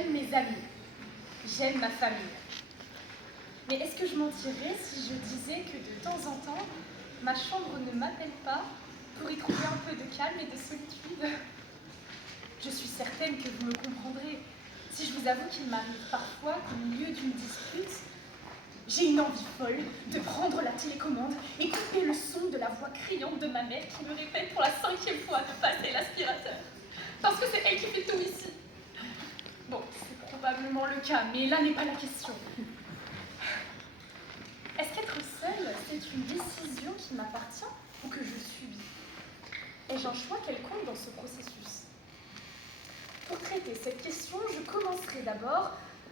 j'aime mes amis, j'aime ma famille. Mais est-ce que je mentirais si je disais que de temps en temps, ma chambre ne m'appelle pas pour y trouver un peu de calme et de solitude? Je suis certaine que vous me comprendrez si je vous avoue qu'il m'arrive parfois qu'au milieu d'une dispute, j'ai une envie folle de prendre la télécommande et couper le son de la voix criante de ma mère qui me répète pour la 5e fois de passer l'aspirateur. Parce que c'est elle qui fait tout ici. Bon, c'est probablement le cas, mais là n'est pas la question. Est-ce qu'être seule, c'est une décision qui m'appartient ou que je subis? Ai-je un choix quelconque dans ce processus? Pour traiter cette question, je commencerai d'abord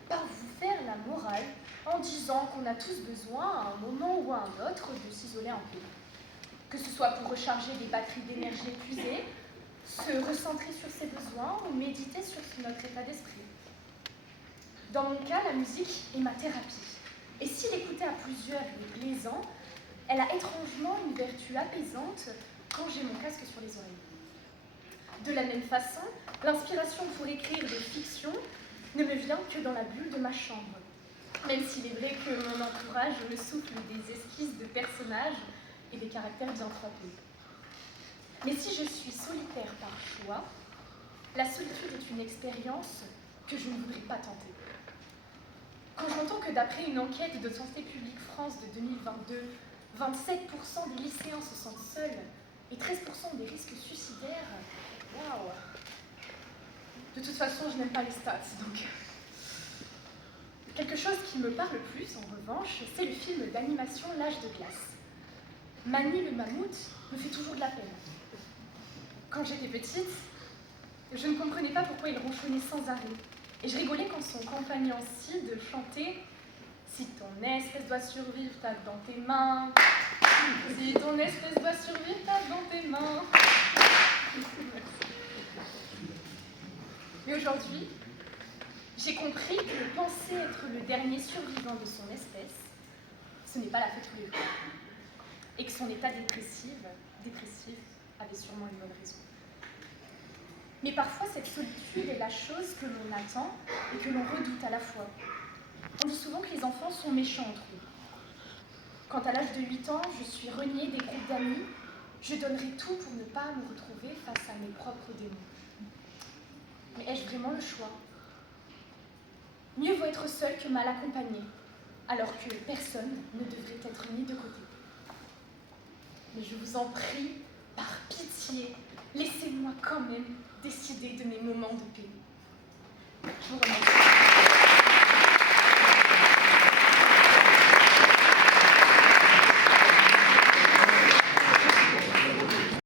par vous faire la morale en disant qu'on a tous besoin, à un moment ou à un autre, de s'isoler un peu. Que ce soit pour recharger des batteries d'énergie épuisées, se recentrer sur ses besoins ou méditer sur notre état d'esprit. Dans mon cas, la musique est ma thérapie. Et si l'écouter à plusieurs est plaisant, elle a étrangement une vertu apaisante quand j'ai mon casque sur les oreilles. De la même façon, l'inspiration pour écrire des fictions ne me vient que dans la bulle de ma chambre. Même s'il est vrai que mon entourage me souffle des esquisses de personnages et des caractères bien frappés. Mais si je suis solitaire par choix, la solitude est une expérience que je ne voudrais pas tenter. Quand j'entends que d'après une enquête de Santé publique France de 2022, 27% des lycéens se sentent seuls et 13% des risques suicidaires, waouh! De toute façon, je n'aime pas les stats, donc... Quelque chose qui me parle plus, en revanche, c'est le film d'animation L'Âge de glace. Manu le mammouth me fait toujours de la peine. Quand j'étais petite, je ne comprenais pas pourquoi il ronchonnait sans arrêt. Et je rigolais quand son compagnon Sid chantait « Si ton espèce doit survivre, tape dans tes mains. Si ton espèce doit survivre, tape dans tes mains. » Mais aujourd'hui, j'ai compris que penser être le dernier survivant de son espèce, ce n'est pas la fête tous les jours. Et que son état dépressif avait sûrement une bonne raison. Mais parfois, cette solitude est la chose que l'on attend et que l'on redoute à la fois. On dit souvent que les enfants sont méchants entre eux. Quand à l'âge de 8 ans, je suis reniée des groupes d'amis, je donnerai tout pour ne pas me retrouver face à mes propres démons. Mais ai-je vraiment le choix? Mieux vaut être seul que mal accompagné, alors que personne ne devrait être mis de côté. Mais je vous en prie, par pitié, laissez-moi quand même décider de mes moments de paix. Je vous remercie.